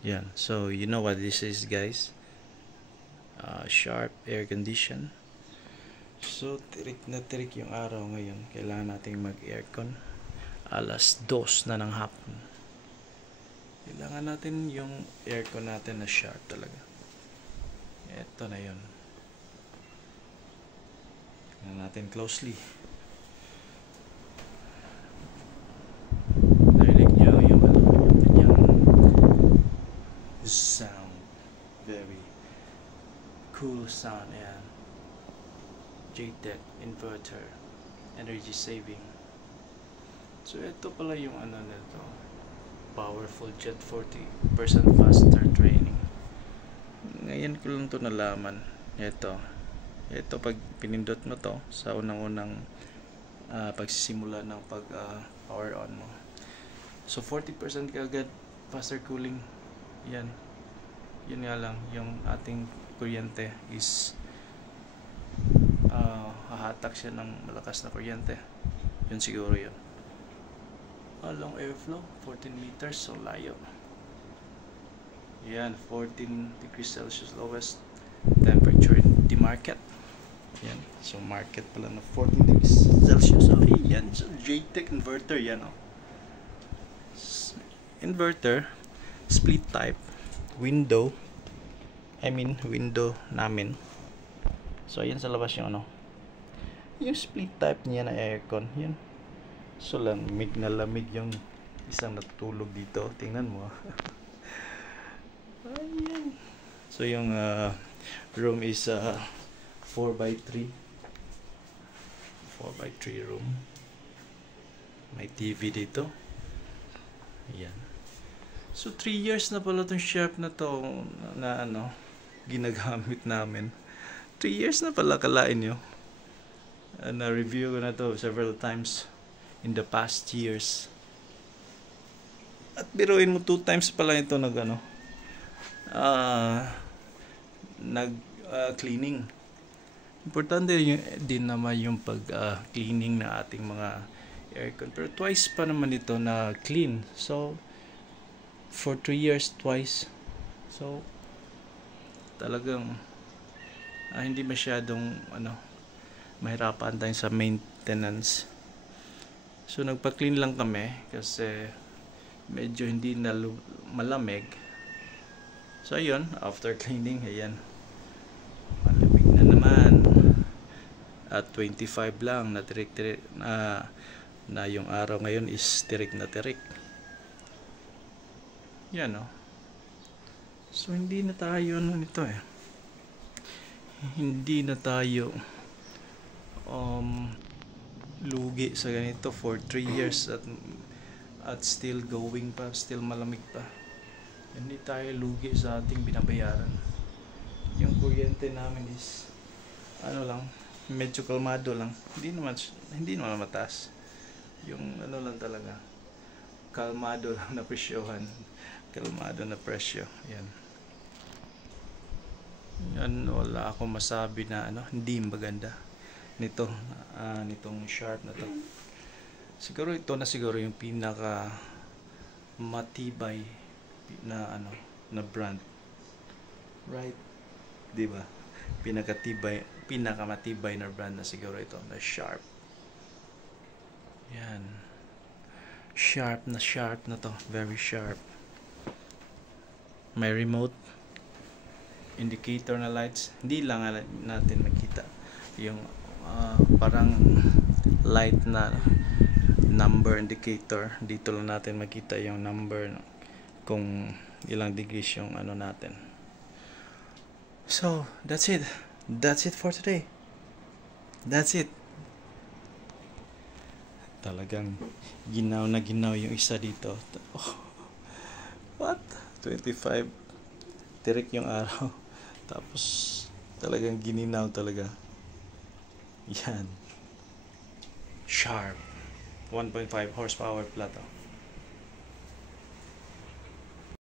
Yan. So, you know what this is, guys. Sharp air condition. So, tirik na tirik yung araw ngayon. Kailangan nating mag-aircon. Alas 2 na ng hapon. Kailangan natin yung aircon natin na sharp talaga. Ito na yun. Tingnan natin closely. Narinig nyo yung sound. Very cool sound. Ayan. JTEC inverter. Energy saving. So ito pala yung nito. Powerful jet 40% faster training. Ngayon ko lang to nalaman. Ito pag pinindot mo to sa unang-unang pagsisimula ng pag power on mo. So 40% kagad faster cooling. Yan. Yun nga lang yung ating kuryente is hahatak siya ng malakas na kuryente. Yun siguro yun. Long airflow, 14 meters, so layo. Yan, 14 degrees Celsius lowest temperature in the market. Yan, so market pala na 14 degrees Celsius. So, yan, so JTEC inverter yan. Inverter, split type, window namin. So, yan sa labas yung yung split type niya na aircon. Yan. So, lamig na lamig yung isang natutulog dito. Tingnan mo. Ayan. So, yung room is 4x3. 4x3 room. May TV dito. Ayan. So, 3 years na pala itong sharp na to na ginagamit namin. 3 years na pala, kalain nyo. Na-review ko na to several times in the past years. At biruin mo 2 times pala ito cleaning. Importante din naman yung pag cleaning na ating mga aircon. Pero twice pa naman ito na clean. So for 3 years twice. So talagang hindi masyadong mahirapan tayo sa maintenance. So nagpa-clean lang kami kasi medyo hindi na malamig. So ayun, after cleaning, ayan, malamig na naman. At 25 lang na tirik-tirik na yung araw ngayon is tirik na tirik. Yan So hindi na tayo nito hindi na tayo lugi sa ganito for 3 years at still going pa, still malamig pa. Hindi tayo lugi sa ating binabayaran. Yung kuryente namin is lang, medyo kalmado lang. Hindi naman mataas. Yung lang talaga, kalmado lang na presyohan. Kalmado na presyo. Yan, wala akong masabi na hindi maganda nitong sharp na to. Siguro ito na yung pinaka matibay na brand, right? 'Di ba? Pinakamatibay na brand na siguro ito, na Sharp. Yan. Sharp na to, very sharp. May remote, indicator na lights. Hindi lang natin makita yung parang light na number indicator. Dito lang natin makita yung number kung ilang degrees yung natin. So that's it for today. That's it. Talagang ginaw yung isa dito. What? 25 tirik yung araw. Tapos talagang gininaw talaga. Yan. Sharp 1.5 horsepower plato.